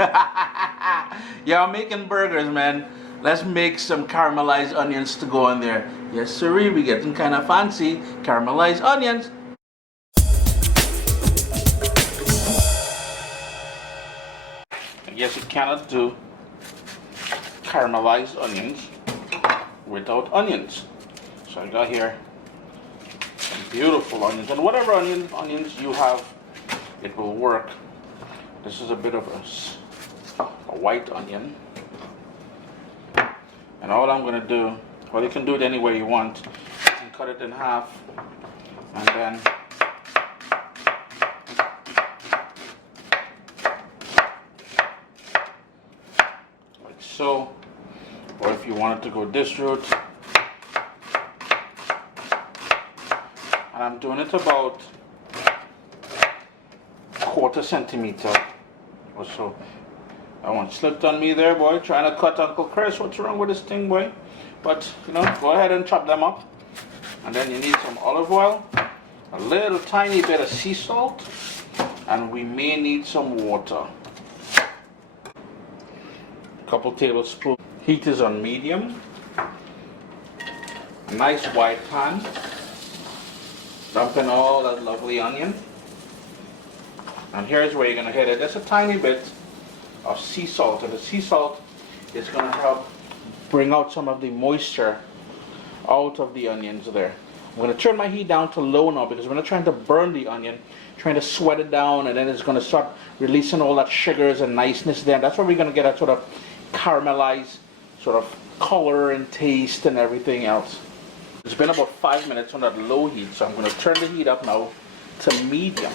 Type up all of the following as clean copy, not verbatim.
Yeah, I'm making burgers, man. Let's make some caramelized onions to go in there. Yes, sirree, we getting kind of fancy. Caramelized onions. I guess you cannot do caramelized onions without onions. So I got here some beautiful onions, and whatever onions you have, it will work. This is a bit of a white onion, and all I'm going to do, well, you can do it any way you want. You can cut it in half, and then like so, or if you wanted to go this route. And I'm doing it about 1/4 centimeter or so. That one slipped on me there, boy, trying to cut Uncle Chris. What's wrong with this thing, boy? But, you know, go ahead and chop them up. And then you need some olive oil, a little tiny bit of sea salt, and we may need some water. A couple tablespoons. Heat is on medium. A nice wide pan. Dump in all that lovely onion. And here's where you're going to hit it. Just a tiny bit of sea salt. And the sea salt is going to help bring out some of the moisture out of the onions there. I'm going to turn my heat down to low now because we're not trying to burn the onion, trying to sweat it down, and then it's going to start releasing all that sugars and niceness there. And that's where we're going to get that sort of caramelized sort of color and taste and everything else. It's been about 5 minutes on that low heat, so I'm going to turn the heat up now to medium.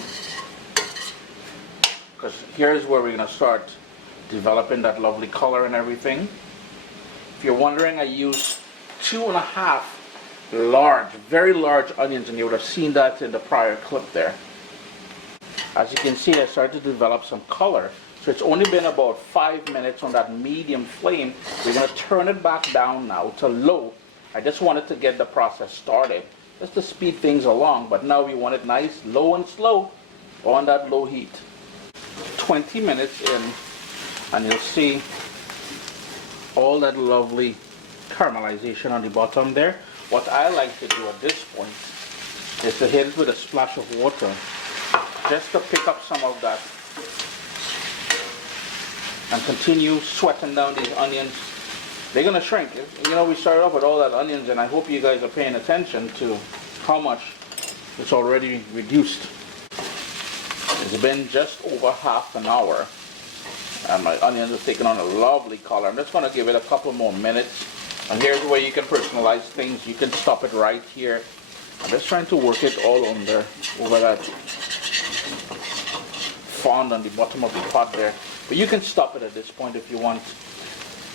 Because here's where we're going to start developing that lovely color and everything. If you're wondering, I use 2.5 large, very large onions, and you would have seen that in the prior clip there. As you can see, I started to develop some color. So it's only been about 5 minutes on that medium flame. We're going to turn it back down now to low. I just wanted to get the process started, just to speed things along, but now we want it nice, low and slow on that low heat. 20 minutes in, and you'll see all that lovely caramelization on the bottom there. What I like to do at this point is to hit it with a splash of water, just to pick up some of that, and continue sweating down these onions. They're going to shrink. You know, we started off with all that onions, and I hope you guys are paying attention to how much it's already reduced. It's been just over half an hour, and my onions have taken on a lovely color. I'm just going to give it a couple more minutes, and here's where you can personalize things. You can stop it right here. I'm just trying to work it all over that fond on the bottom of the pot there. But you can stop it at this point if you want.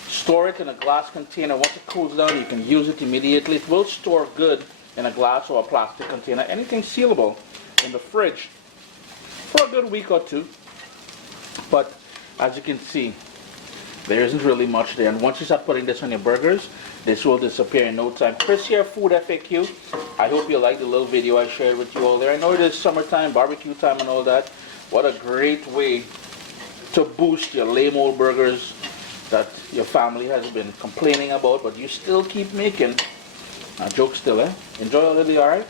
Store it in a glass container. Once it cools down, you can use it immediately. It will store good in a glass or a plastic container. Anything sealable in the fridge for a good week or two. But as you can see, there isn't really much there. And once you start putting this on your burgers, this will disappear in no time. Chris here, foodFAQ. I hope you liked the little video I shared with you all there. I know it is summertime, barbecue time and all that. What a great way to boost your lame old burgers that your family has been complaining about, but you still keep making. Joke still, eh? Enjoy a little, alright?